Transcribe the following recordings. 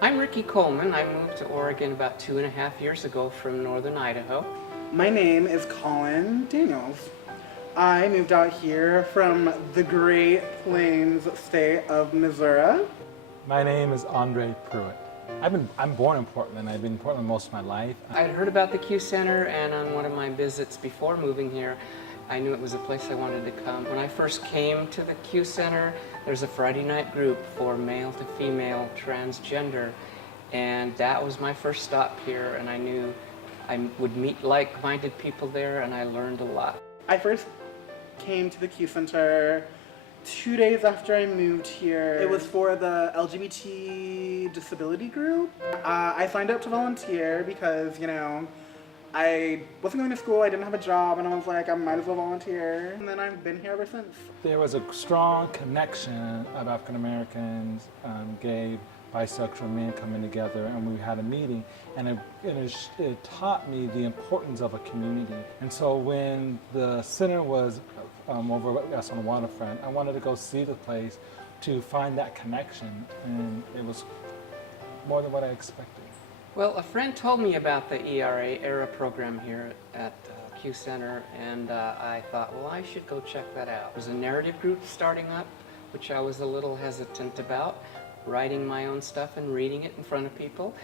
I'm Ricky Coleman. I moved to Oregon about 2.5 years ago from northern Idaho. My name is Colin Daniels. I moved out here from the Great Plains state of Missouri. My name is Andre Pruitt. I'm born in Portland. I've been in Portland most of my life. I'd heard about the Q Center, and on one of my visits before moving here, I knew it was a place I wanted to come. When I first came to the Q Center, there's a Friday night group for male to female transgender, and that was my first stop here, and I knew I would meet like-minded people there, and I learned a lot. I first came to the Q Center 2 days after I moved here. It was for the LGBT disability group. I signed up to volunteer because, I wasn't going to school, I didn't have a job, and I was like, I might as well volunteer. And then I've been here ever since. There was a strong connection of African Americans, gay, bisexual men coming together, and we had a meeting, and it taught me the importance of a community. And so when the center was over us on the waterfront, I wanted to go see the place to find that connection, and it was more than what I expected. Well, a friend told me about the ERA program here at Q Center, and I thought, well, I should go check that out. There's a narrative group starting up, which I was a little hesitant about, writing my own stuff and reading it in front of people,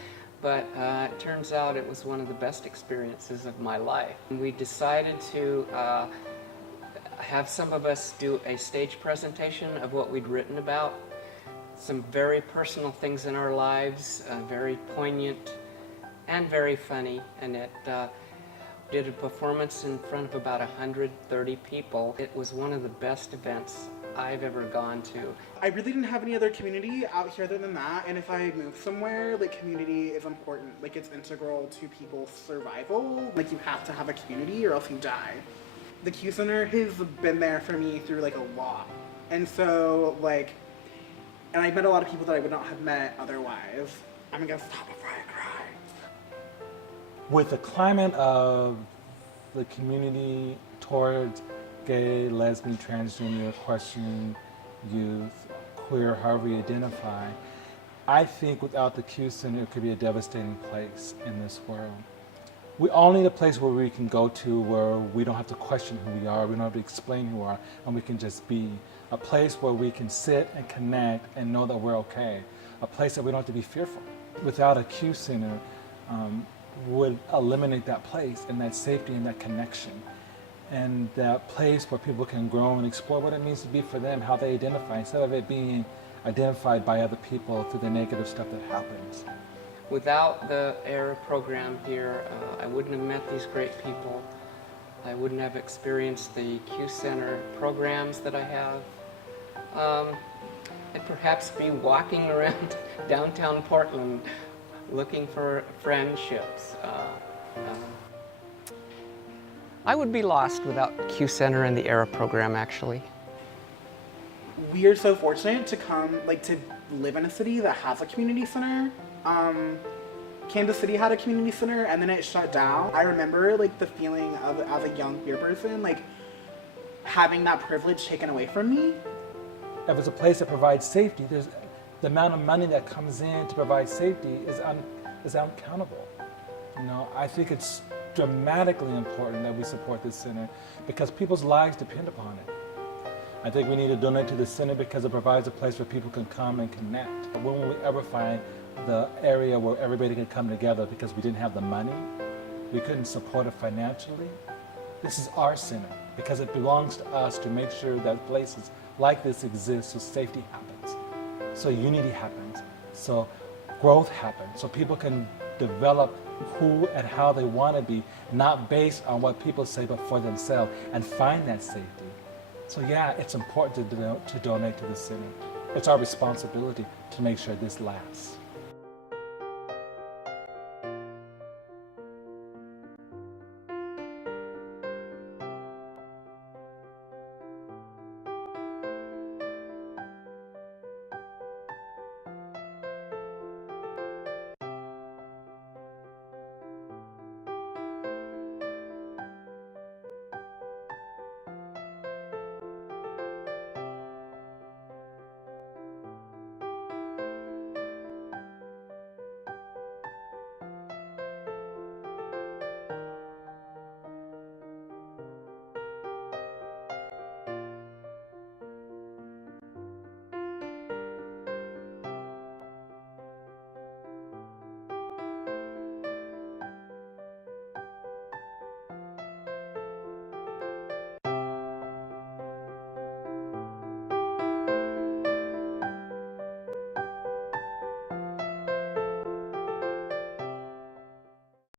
but it turns out it was one of the best experiences of my life. And we decided to have some of us do a stage presentation of what we'd written about, some very personal things in our lives, very poignant and very funny, and it did a performance in front of about 130 people. It was one of the best events I've ever gone to. I really didn't have any other community out here other than that, and if I move somewhere, community is important. It's integral to people's survival. You have to have a community or else you die. The Q Center has been there for me through a lot. And so and I met a lot of people that I would not have met otherwise. I'm gonna stop before I cry. With the climate of the community towards gay, lesbian, transgender, equestrian, youth, queer, however you identify, I think without the Q Center it could be a devastating place in this world. We all need a place where we can go to where we don't have to question who we are, we don't have to explain who we are, and we can just be. A place where we can sit and connect and know that we're okay. A place that we don't have to be fearful. Without a Q Center would eliminate that place and that safety and that connection. And that place where people can grow and explore what it means to be for them, how they identify, instead of it being identified by other people through the negative stuff that happens. Without the ERA program here, I wouldn't have met these great people. I wouldn't have experienced the Q Center programs that I have. I'd perhaps be walking around downtown Portland looking for friendships. I would be lost without Q Center and the ERA program, actually. We are so fortunate to to live in a city that has a community center. Kansas City had a community center and then it shut down. I remember the feeling of, as a young queer person, having that privilege taken away from me. If it's a place that provides safety, there's the amount of money that comes in to provide safety is uncountable. I think it's dramatically important that we support this center because people's lives depend upon it. I think we need to donate to the center because it provides a place where people can come and connect. When will we ever find the area where everybody can come together because we didn't have the money? We couldn't support it financially. This is our center because it belongs to us to make sure that places like this exist so safety happens, so unity happens, so growth happens, so people can develop who and how they want to be, not based on what people say, but for themselves, and find that safety. So yeah, it's important to donate to the center. It's our responsibility to make sure this lasts.